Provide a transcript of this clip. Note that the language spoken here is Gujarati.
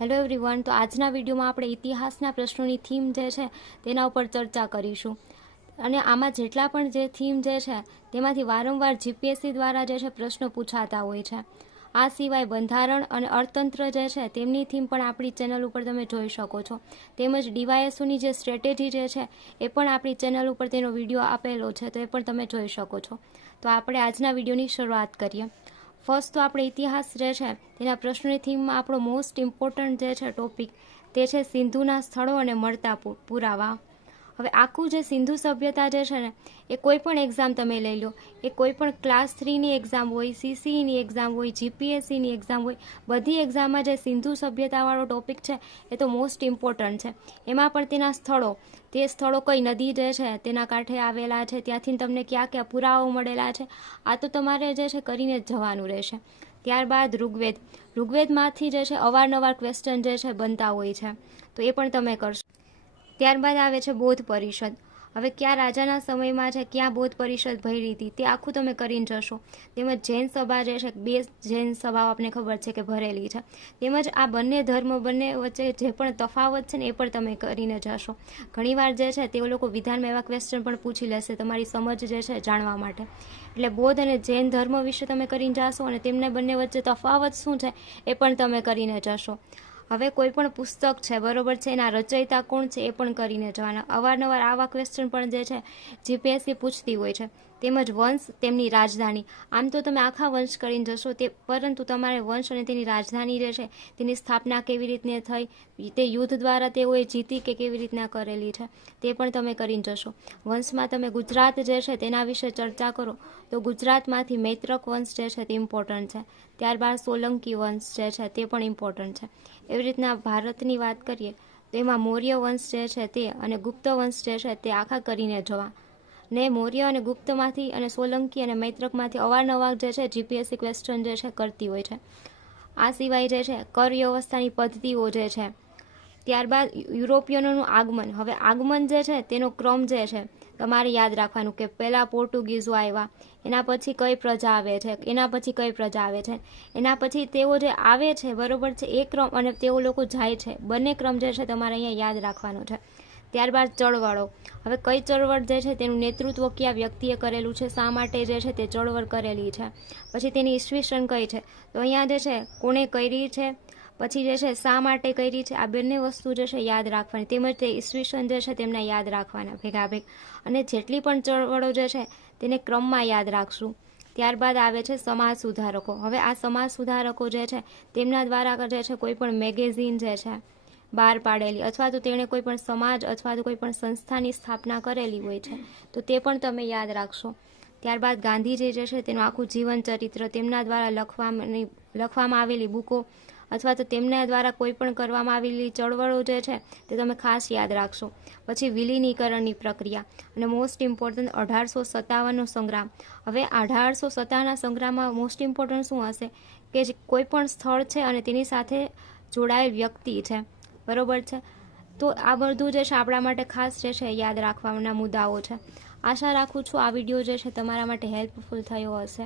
હેલો એવરીવન, તો આજના વિડીયોમાં આપણે ઇતિહાસના પ્રશ્નોની થીમ જે છે તેના ઉપર ચર્ચા કરીશું. અને આમાં જેટલા પણ જે થીમ જે છે તેમાંથી વારંવાર જીપીએસસી દ્વારા જે છે પ્રશ્નો પૂછાતા હોય છે. આ સિવાય બંધારણ અને અર્થતંત્ર જે છે તેમની થીમ પણ આપણી ચેનલ ઉપર તમે જોઈ શકો છો. તેમજ ડીવાયએસઓની જે સ્ટ્રેટેજી જે છે એ પણ આપણી ચેનલ ઉપર તેનો વિડીયો આપેલો છે, તો એ પણ તમે જોઈ શકો છો. તો આપણે આજના વિડીયોની શરૂઆત કરીએ. ફર્સ્ટ તો આપણે ઇતિહાસ જે છે તેના પ્રશ્નોની થીમમાં આપણો મોસ્ટ ઇમ્પોર્ટન્ટ જે છે ટોપિક તે છે સિંધુના સ્થળો અને મળતા પુરાવા. હવે આખું જે સિંધુ સભ્યતા જે છે ને એ કોઈ પણ એક્ઝામ તમે લઈ લો, એ કોઈ પણ ક્લાસ 3ની એક્ઝામ હોય, સીસીઈની એક્ઝામ હોય, જીપીએસસીની એક્ઝામ હોય, બધી એક્ઝામમાં જે સિંધુ સભ્યતાવાળો ટોપિક છે એ તો મોસ્ટ ઇમ્પોર્ટન્ટ છે. એમાં પણ તેના સ્થળો, તે સ્થળો કઈ નદી જે છે તેના કાંઠે આવેલા છે, ત્યાંથી તમને ક્યાં ક્યાં પુરાવો મળેલા છે, આ તો તમારે જે છે કરીને જ જવાનું રહેશે. ત્યારબાદ ઋગ્વેદમાંથી જે છે અવારનવાર ક્વેશ્ચન જે છે બનતા હોય છે, તો એ પણ તમે કરશો. ત્યારબાદ આવે છે બૌદ્ધ પરિષદ. હવે કયા રાજાના સમયમાં છે, ક્યાં બૌદ્ધ પરિષદ ભરી હતી તે આખું તમે કરીને જશો. તેમજ જૈન સભા જે છે, 2 જૈન સભાઓ આપને ખબર છે કે ભરેલી છે. તેમજ આ બંને ધર્મ બંને વચ્ચે જે પણ તફાવત છે ને એ પણ તમે કરીને જશો. ઘણીવાર જે છે તે લોકો વિધાનમાં એવા ક્વેશ્ચન પણ પૂછી લેશે તમારી સમજ જે છે જાણવા માટે. એટલે બૌદ્ધ અને જૈન ધર્મ વિશે તમે કરીને જાશો અને તેમને બંને વચ્ચે તફાવત શું છે એ પણ તમે કરીને જશો. હવે કોઈ પણ પુસ્તક છે, બરોબર છે, એના રચયિતા કોણ છે એ પણ કરીને જવાના. અવારનવાર આવા ક્વેશ્ચન પણ જે છે જીપીએસસી પૂછતી હોય છે. તેમજ વંશ, તેમની રાજધાની. આમ તો તમે આખા વંશ કરીને જશો, પરંતુ તમારે વંશ અને તેની રાજધાની જે છે તેની સ્થાપના કેવી રીતને થઈ, તે યુદ્ધ દ્વારા તેઓએ જીતી કે કેવી રીતના કરેલી છે તે પણ તમે કરીને જશો. વંશમાં તમે ગુજરાત જે છે તેના વિશે ચર્ચા કરો તો ગુજરાતમાંથી મૈત્રક વંશ જે છે તે ઇમ્પોર્ટન્ટ છે. ત્યારબાદ સોલંકી વંશ જે છે તે પણ ઇમ્પોર્ટન્ટ છે. એવી રીતના ભારતની વાત કરીએ તો એમાં મૌર્ય વંશ જે છે તે અને ગુપ્ત વંશ જે છે તે આખા કરીને જવા. ને મૌર્ય અને ગુપ્તમાંથી અને સોલંકી અને મૈત્રકમાંથી અવારનવાર જે છે જીપીએસસી ક્વેશ્ચન જે છે કરતી હોય છે. આ સિવાય જે છે કર વ્યવસ્થાની પદ્ધતિઓ જે છે. ત્યારબાદ યુરોપિયનોનું આગમન. હવે આગમન જે છે તેનો ક્રમ જે છે તમારે યાદ રાખવાનું કે પહેલાં પોર્ટુગીઝો આવ્યા, એના પછી કઈ પ્રજા આવે છે, એના પછી કઈ પ્રજા આવે છે, એના પછી તેઓ જે આવે છે, બરોબર છે, એ ક્રમ અને તેઓ લોકો જાય છે, બંને ક્રમ જે છે તમારે અહીંયા યાદ રાખવાનો છે. ત્યારબાદ ચળવળો. હવે કઈ ચળવળ જે છે તેનું નેતૃત્વ કયા વ્યક્તિએ કરેલું છે, શા માટે જે છે તે ચળવળ કરેલી છે, પછી તેની ઈસવીસન કઈ છે, તો અહીંયા જે છે કોણે કરી છે, પછી જે છે શા માટે કરી છે, આ બંને વસ્તુ જે છે યાદ રાખવાની. તેમજ તે ઈસવીસન જે છે તેમને યાદ રાખવાના ભેગાભેગ. અને જેટલી પણ ચળવળો જે છે તેને ક્રમમાં યાદ રાખશું. ત્યારબાદ આવે છે સમાજ સુધારકો. હવે આ સમાજ સુધારકો જે છે તેમના દ્વારા જે છે કોઈ પણ મેગેઝિન જે છે બહાર પાડેલી, અથવા તો તેણે કોઈ પણ સમાજ અથવા તો કોઈ પણ સંસ્થાની સ્થાપના કરેલી હોય છે, તો તે પણ તમે યાદ રાખશો. ત્યારબાદ ગાંધીજી જે છે તેનું આખું જીવન ચરિત્ર, તેમના દ્વારા લખવામાં આવેલી બુકો અથવા તો તેમના દ્વારા કોઈ પણ કરવામાં આવેલી ચળવળો જે છે તે તમે ખાસ યાદ રાખશો. પછી વિલીનીકરણની પ્રક્રિયા અને મોસ્ટ ઇમ્પોર્ટન્ટ 1857નો સંગ્રામ. હવે 1857ના સંગ્રામમાં મોસ્ટ ઇમ્પોર્ટન્ટ શું હશે કે કોઈ પણ સ્થળ છે અને તેની સાથે જોડાયેલ વ્યક્તિ છે, બરોબર છે. તો આ બધું જે છે આપણા માટે ખાસ જે છે યાદ રાખવાના મુદ્દાઓ છે. આશા રાખું છું આ વિડીયો જે છે તમારા માટે હેલ્પફુલ થયો હશે.